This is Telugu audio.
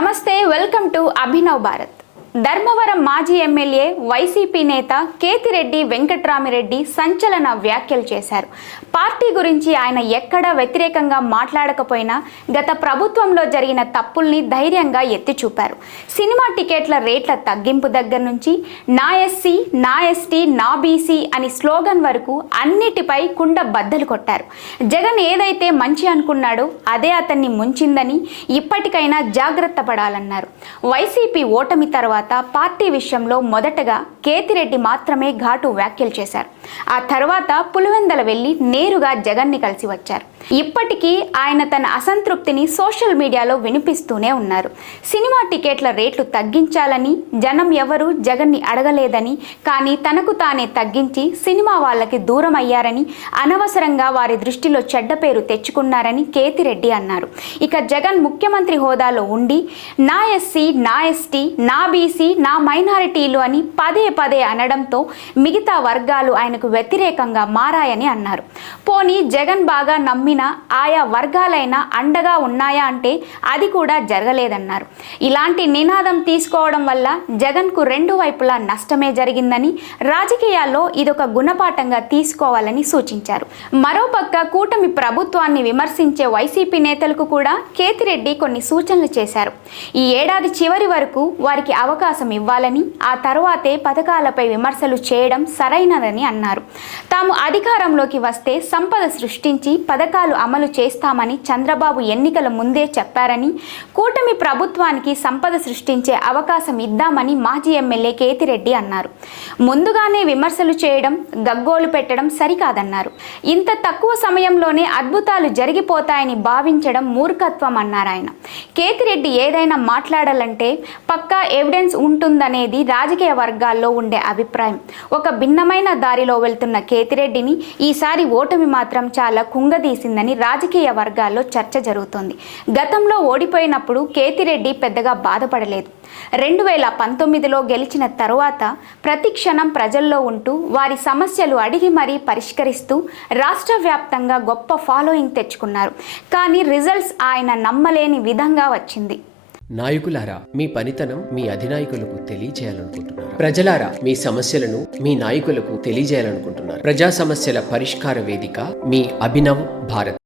నమస్తే, వెల్కమ్ టు అభినవ్ భారత్. ధర్మవరం మాజీ ఎమ్మెల్యే వైసీపీ నేత కేతిరెడ్డి వెంకట్రామిరెడ్డి సంచలన వ్యాఖ్యలు చేశారు. పార్టీ గురించి ఆయన ఎక్కడా వ్యతిరేకంగా మాట్లాడకపోయినా గత ప్రభుత్వంలో జరిగిన తప్పుల్ని ధైర్యంగా ఎత్తి చూపారు. సినిమా టికెట్ల రేట్ల తగ్గింపు దగ్గర నుంచి నా ఎస్సీ, నా ఎస్టీ, నా బీసీ అని స్లోగన్ వరకు అన్నిటిపై కుండ బద్దలు కొట్టారు. జగన్ ఏదైతే మంచి అనుకున్నాడో అదే అతన్ని ముంచిందని, ఇప్పటికైనా జాగ్రత్త పడాలన్నారు. వైసీపీ ఓటమి తర్వాత పార్టీ విషయంలో మొదటగా కేతిరెడ్డి మాత్రమే ఘాటు వ్యాఖ్యలు చేశారు. ఆ తర్వాత పులివెందల వెళ్లి నేరుగా జగన్ని కలిసి వచ్చారు. ఇప్పటికీ ఆయన తన అసంతృప్తిని సోషల్ మీడియాలో వినిపిస్తూనే ఉన్నారు. సినిమా టికెట్ల రేట్లు తగ్గించాలని జనం ఎవరూ జగన్ని అడగలేదని, కానీ తనకు తానే తగ్గించి సినిమా వాళ్ళకి దూరం అయ్యారని, అనవసరంగా వారి దృష్టిలో చెడ్డ పేరు తెచ్చుకున్నారని కేతిరెడ్డి అన్నారు. ఇక జగన్ ముఖ్యమంత్రి హోదాలో ఉండి నా ఎస్సీ, నా ఎస్టీ, నా బీసీ, నా మైనారిటీలు అని పదే పదే అనడంతో మిగతా వర్గాలు ఆయనకు వ్యతిరేకంగా మారాయని అన్నారు. పోనీ జగన్ బాగా నమ్మిన ఆయా వర్గాలైనా అండగా ఉన్నాయా అంటే అది కూడా జరగలేదన్నారు. ఇలాంటి నినాదం తీసుకోవడం వల్ల జగన్కు రెండు వైపులా నష్టమే జరిగిందని, రాజకీయాల్లో ఇదొక గుణపాఠంగా తీసుకోవాలని సూచించారు. మరోపక్క కూటమి ప్రభుత్వాన్ని విమర్శించే వైసీపీ నేతలకు కూడా కేతిరెడ్డి కొన్ని సూచనలు చేశారు. ఈ ఏడాది చివరి వరకు వారికి అవకాశం ఇవ్వాలని, ఆ తర్వాతే పథకాలపై విమర్శలు చేయడం సరైనదని అన్నారు. తాము అధికారంలోకి వస్తే సంపద సృష్టించి పథకాలు అమలు చేస్తామని చంద్రబాబు ఎన్నికల ముందే చెప్పారని, కూటమి ప్రభుత్వానికి సంపద సృష్టించే అవకాశం ఇద్దామని మాజీ ఎమ్మెల్యే కేతిరెడ్డి అన్నారు. ముందుగానే విమర్శలు చేయడం, గగ్గోలు పెట్టడం సరికాదన్నారు. ఇంత తక్కువ సమయంలోనే అద్భుతాలు జరిగిపోతాయని భావించడం మూర్ఖత్వం అన్నారు ఆయన. కేతిరెడ్డి ఏదైనా మాట్లాడాలంటే పక్కా ఎవిడెన్స్ ఉంటుందనేది రాజకీయ వర్గాల్లో ఉండే అభిప్రాయం. ఒక భిన్నమైన దారిలో వెళ్తున్న కేతిరెడ్డిని ఈసారి ఓటమి మాత్రం చాలా కుంగదీసిందని రాజకీయ వర్గాల్లో చర్చ జరుగుతోంది. గతంలో ఓడిపోయినప్పుడు కేతిరెడ్డి పెద్దగా బాధపడలేదు. 2019లో గెలిచిన తరువాత ప్రతి క్షణం ప్రజల్లో ఉంటూ వారి సమస్యలు అడిగి మరీ పరిష్కరిస్తూ రాష్ట్ర వ్యాప్తంగా గొప్ప ఫాలోయింగ్ తెచ్చుకున్నారు. కానీ రిజల్ట్స్ ఆయన నమ్మలేని విధంగా వచ్చింది. నాయకులారా, మీ పనితనం మీ అధినాయకులకు తెలియజేయాలనుకుంటున్నారు. ప్రజలారా, మీ సమస్యలను మీ నాయకులకు తెలియజేయాలనుకుంటున్నారు. ప్రజా సమస్యల పరిష్కార వేదిక మీ అభినవ్ భారత్.